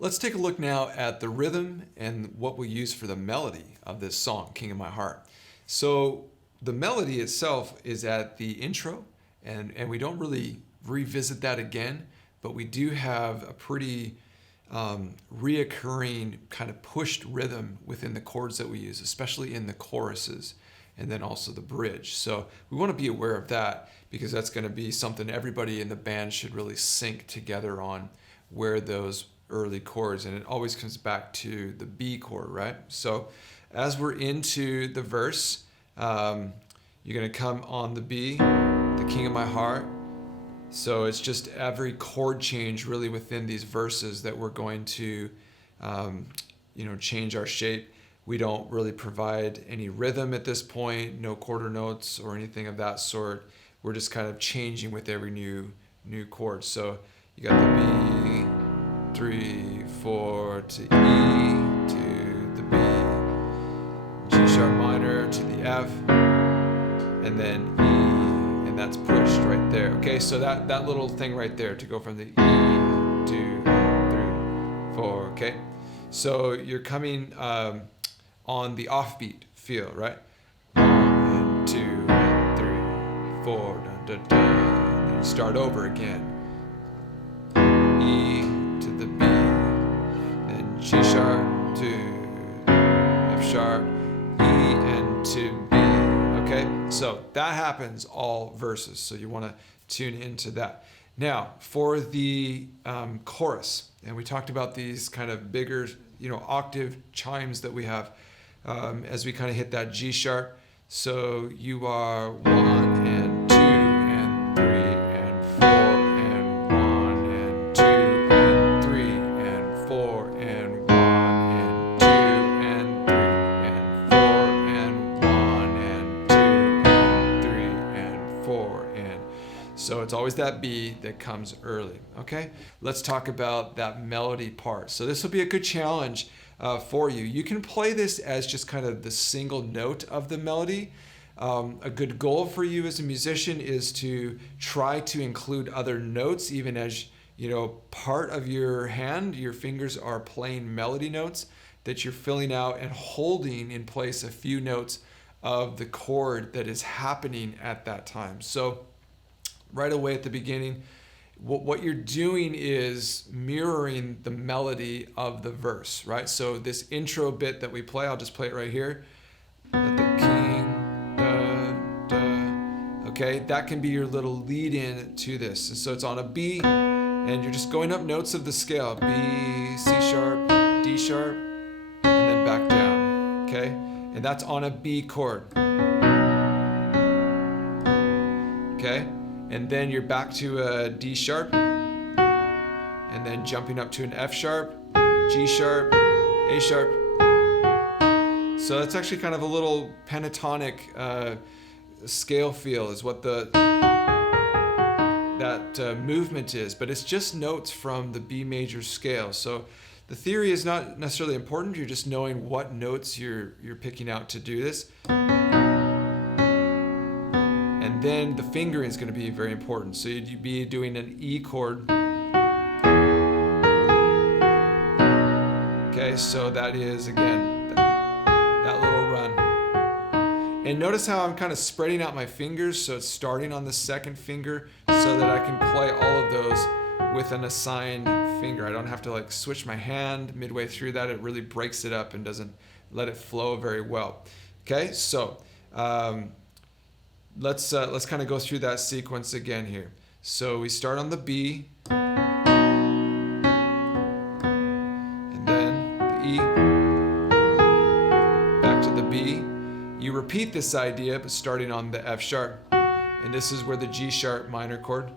Let's take a look now at the rhythm and what we use for the melody of this song, King of My Heart. So the melody itself is at the intro, and we don't really revisit that again, but we do have a pretty reoccurring kind of pushed rhythm within the chords that we use, especially in the choruses and then also the bridge. So we want to be aware of that because that's going to be something everybody in the band should really sync together on, where those early chords, and it always comes back to the B chord, right? So as we're into the verse, you're going to come on the B, the King of My Heart. So it's just every chord change really within these verses that we're going to, change our shape. We don't really provide any rhythm at this point, no quarter notes or anything of that sort. We're just kind of changing with every new chord. So you got the B, 3, 4 to E to the B, G sharp minor to the F, and then E, and that's pushed right there. Okay, so that little thing right there to go from the E, 2, 3, 4. Okay, so you're coming on the offbeat feel, right? 1, 2, 3, 4, dun, dun, dun. And then you start over again. E to the B, then G sharp to F sharp, E and to B. Okay, so that happens all verses. So you want to tune into that. Now for the chorus, and we talked about these kind of bigger, octave chimes that we have as we kind of hit that G sharp. So you are 1 and 2 and 3 and 4 and 1 and 2 and 3 and 4 and 1 and 2 and 3 and 4 and 1 and 2 and 3 and 4 and so it's always that B that comes early. Okay, let's talk about that melody part. So this will be a good challenge for you. You can play this as just kind of the single note of the melody. A good goal for you as a musician is to try to include other notes, even as part of your hand, your fingers are playing melody notes that you're filling out and holding in place a few notes of the chord that is happening at that time. So right away at the beginning, what you're doing is mirroring the melody of the verse, right? So this intro bit that we play, I'll just play it right here. Let the king, da, da. Okay, that can be your little lead in to this. And so it's on a B, and you're just going up notes of the scale. B, C sharp, D sharp, and then back down, okay? And that's on a B chord. Okay? And then you're back to a D sharp, and then jumping up to an F sharp, G sharp, A sharp. So that's actually kind of a little pentatonic scale feel is what that movement is, but it's just notes from the B major scale. So the theory is not necessarily important. You're just knowing what notes you're picking out to do this. And then the fingering is going to be very important. So you'd be doing an E chord. Okay, so that is, again, that little run. And notice how I'm kind of spreading out my fingers, so it's starting on the second finger so that I can play all of those with an assigned finger. I don't have to switch my hand midway through that. It really breaks it up and doesn't let it flow very well. Okay, so let's kind of go through that sequence again here. So we start on the B, and then the E, back to the B. You repeat this idea, but starting on the F sharp, and this is where the G sharp minor chord.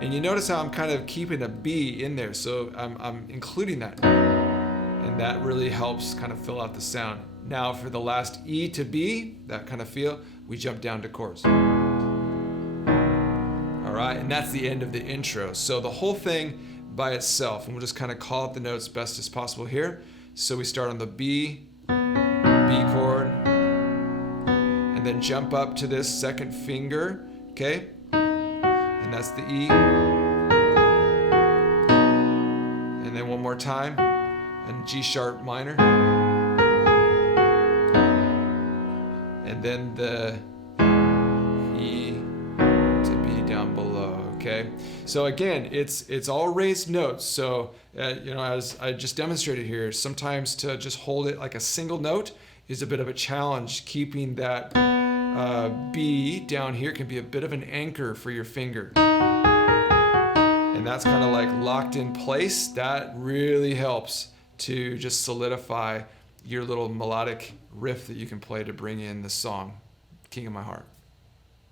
And you notice how I'm kind of keeping a B in there, so I'm including that, and that really helps kind of fill out the sound. Now for the last E to B, that kind of feel, we jump down to chords. All right, and that's the end of the intro. So the whole thing by itself, and we'll just kind of call out the notes best as possible here. So we start on the B chord, and then jump up to this second finger, okay? And that's the E. more time, and G sharp minor, and then the E to B down below. Okay, so again, it's all raised notes. So as I just demonstrated here, sometimes to just hold it like a single note is a bit of a challenge. Keeping that B down here can be a bit of an anchor for your finger. And that's kind of like locked in place. That really helps to just solidify your little melodic riff that you can play to bring in the song, King of My Heart.